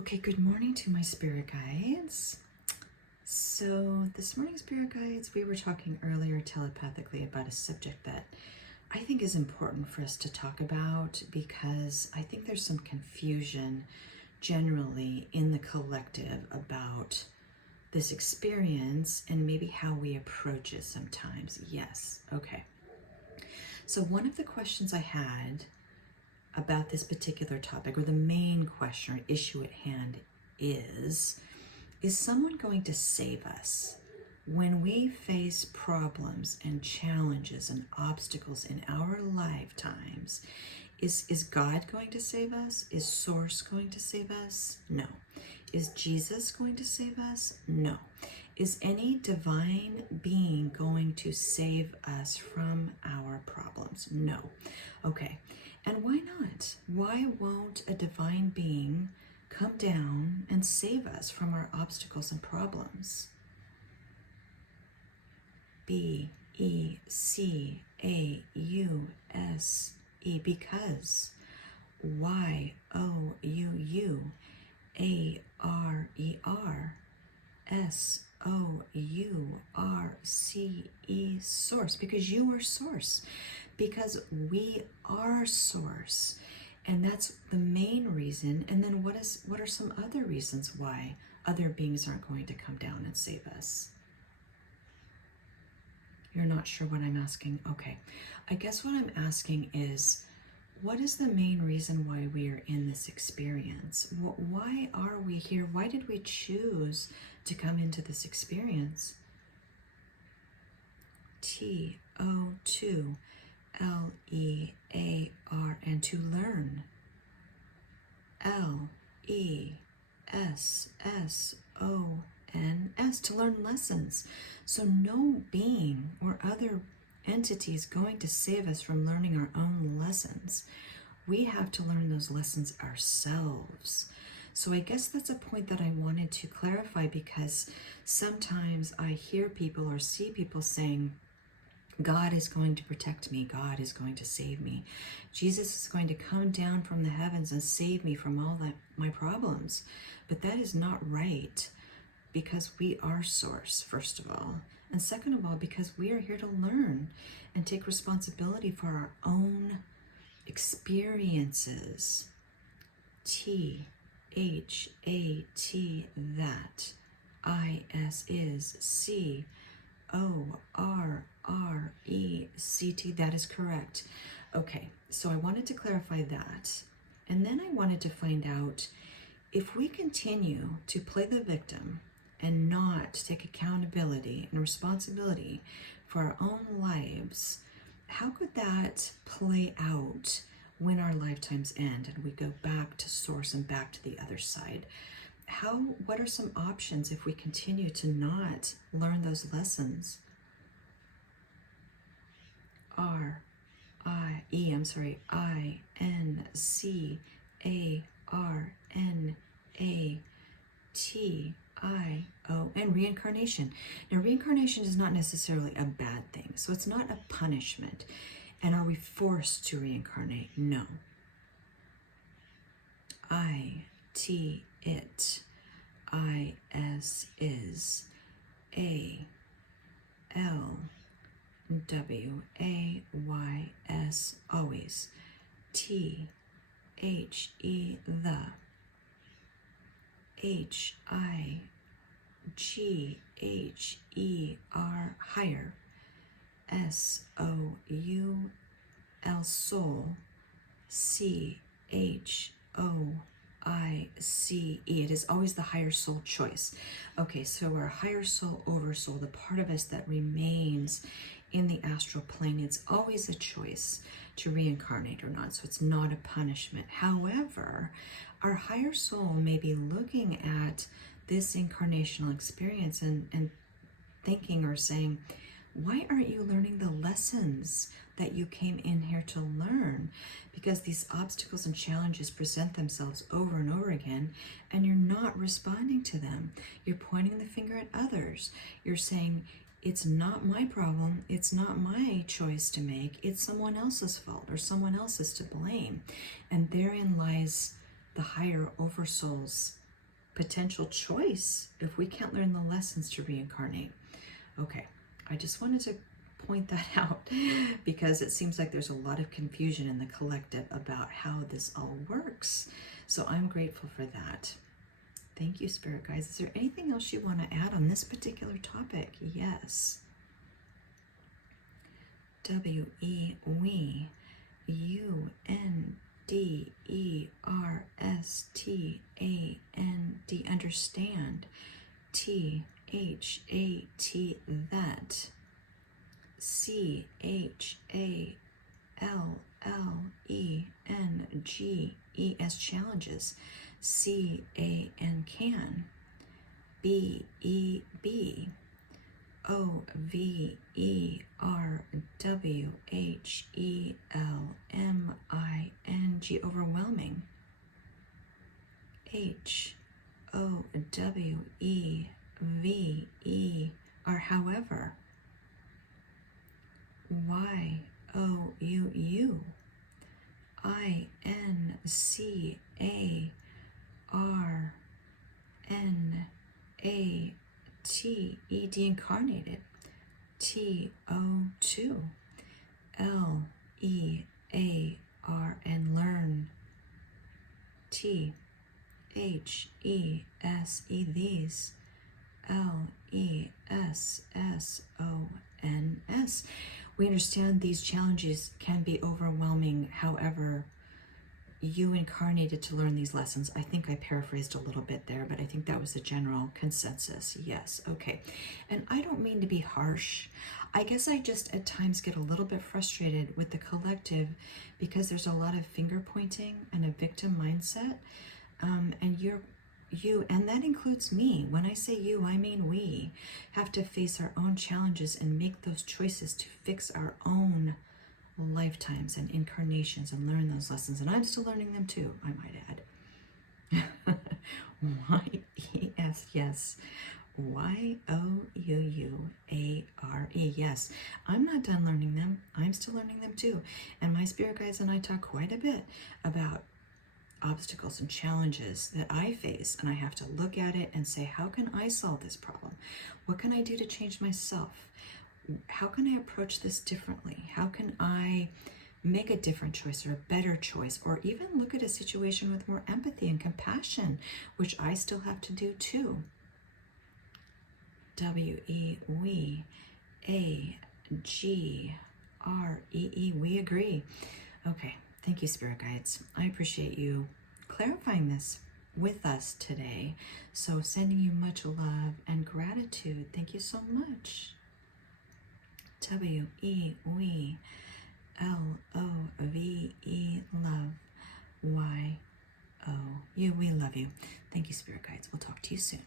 Okay, good morning to my spirit guides. So, this morning, spirit guides, we were talking earlier telepathically about a subject that I think is important for us to talk about because I think there's some confusion generally in the collective about this experience and maybe how we approach it sometimes. Yes, okay. So, one of the questions I had about this particular topic, or the main question or issue at hand, is someone going to save us when we face problems and challenges and obstacles in our lifetimes? Is God going to save us? Is Source going to save us? No. Is Jesus going to save us? No. Is any divine being going to save us from our problems? No. Okay. And why not? Why won't a divine being come down and save us from our obstacles and problems? B-E-C-A-U-S-E, because Y-O-U-A-R-E-R-S-O-U-R-C-E, Source, because you are Source, because we are Source. And that's the main reason. And then what are some other reasons why other beings aren't going to come down and save us? You're not sure what I'm asking? Okay. I guess what I'm asking is, what is the main reason why we are in this experience? Why are we here? Why did we choose to come into this experience? T-O-2 L-E-A-R-N, to learn. L-E-S-S-O-N-S, to learn lessons. So no being or other entity is going to save us from learning our own lessons. We have to learn those lessons ourselves. So I guess that's a point that I wanted to clarify, because sometimes I hear people or see people saying, God is going to protect me. God is going to save me. Jesus is going to come down from the heavens and save me from all my problems. But that is not right, because we are Source, first of all. And second of all, because we are here to learn and take responsibility for our own experiences. T-H-A-T, that. I-S is C-O-R-R-E-C-T. That is correct. Okay, so I wanted to clarify that. And then I wanted to find out, if we continue to play the victim and not take accountability and responsibility for our own lives, how could that play out when our lifetimes end and we go back to Source and back to the other side? What are some options if we continue to not learn those lessons? I-N-C-A-R-N-A-T-I-O-N, reincarnation. Now, reincarnation is not necessarily a bad thing, so it's not a punishment. And are we forced to reincarnate? No. I-T, it. I-S is A-L-W-A-Y-S, always. T-H-E, the. H-I-G-H-E-R, higher. S-O-U-L, soul. C-H-O-I-C-E. It is always the higher soul choice. Okay, so our higher soul, oversoul, the part of us that remains in the astral plane, it's always a choice to reincarnate or not. So it's not a punishment. However, our higher soul may be looking at this incarnational experience and thinking or saying, why aren't you learning the lessons that you came in here to learn? Because these obstacles and challenges present themselves over and over again, and you're not responding to them. You're pointing the finger at others. You're saying, it's not my problem, it's not my choice to make, it's someone else's fault, or someone else is to blame. And therein lies the higher oversoul's potential choice if we can't learn the lessons to reincarnate. Okay, I just wanted to point that out because it seems like there's a lot of confusion in the collective about how this all works. So I'm grateful for that. Thank you, Spirit Guides. Is there anything else you want to add on this particular topic? Yes. W-E-We, U-N-D-E-R-S-T-A-N-D, understand. T-H-A-T, that. C-H-A-L-L-E-N-G-E-S, challenges. C-A-N, can. B-E-B. O-V-E-R-W-H-E-L-M-I-N-G, overwhelming. H-O-W-E-V-E-R, however. Y-O-U-U. I-N-C-A-R-N-A-T-E-D, incarnated. T-O-2. L-E-A-R, and learn. T-H-E-S-E, these. L-E-S-S-O-N-S. We understand these challenges can be overwhelming. However, you incarnated to learn these lessons. I think I paraphrased a little bit there, but I think that was the general consensus. Yes, okay. And I don't mean to be harsh. I guess I just at times get a little bit frustrated with the collective because there's a lot of finger pointing and a victim mindset. And you, and that includes me. When I say you, I mean we have to face our own challenges and make those choices to fix our own lifetimes and incarnations and learn those lessons. And I'm still learning them too, I might add. Y-E-S, yes. Y-O-U-U-A-R-E, yes. I'm not done learning them. I'm still learning them too. And my spirit guides and I talk quite a bit about obstacles and challenges that I face, and I have to look at it and say, how can I solve this problem? What can I do to change myself? How can I approach this differently? How can I make a different choice or a better choice, or even look at a situation with more empathy and compassion, which I still have to do too. W-E-We, A-G-R-E-E, we agree. Okay, thank you, Spirit Guides. I appreciate you clarifying this with us today. So sending you much love and gratitude. Thank you so much. W-E-We, L-O-V-E, love. Y-O-U, we love you. Thank you, Spirit Guides. We'll talk to you soon.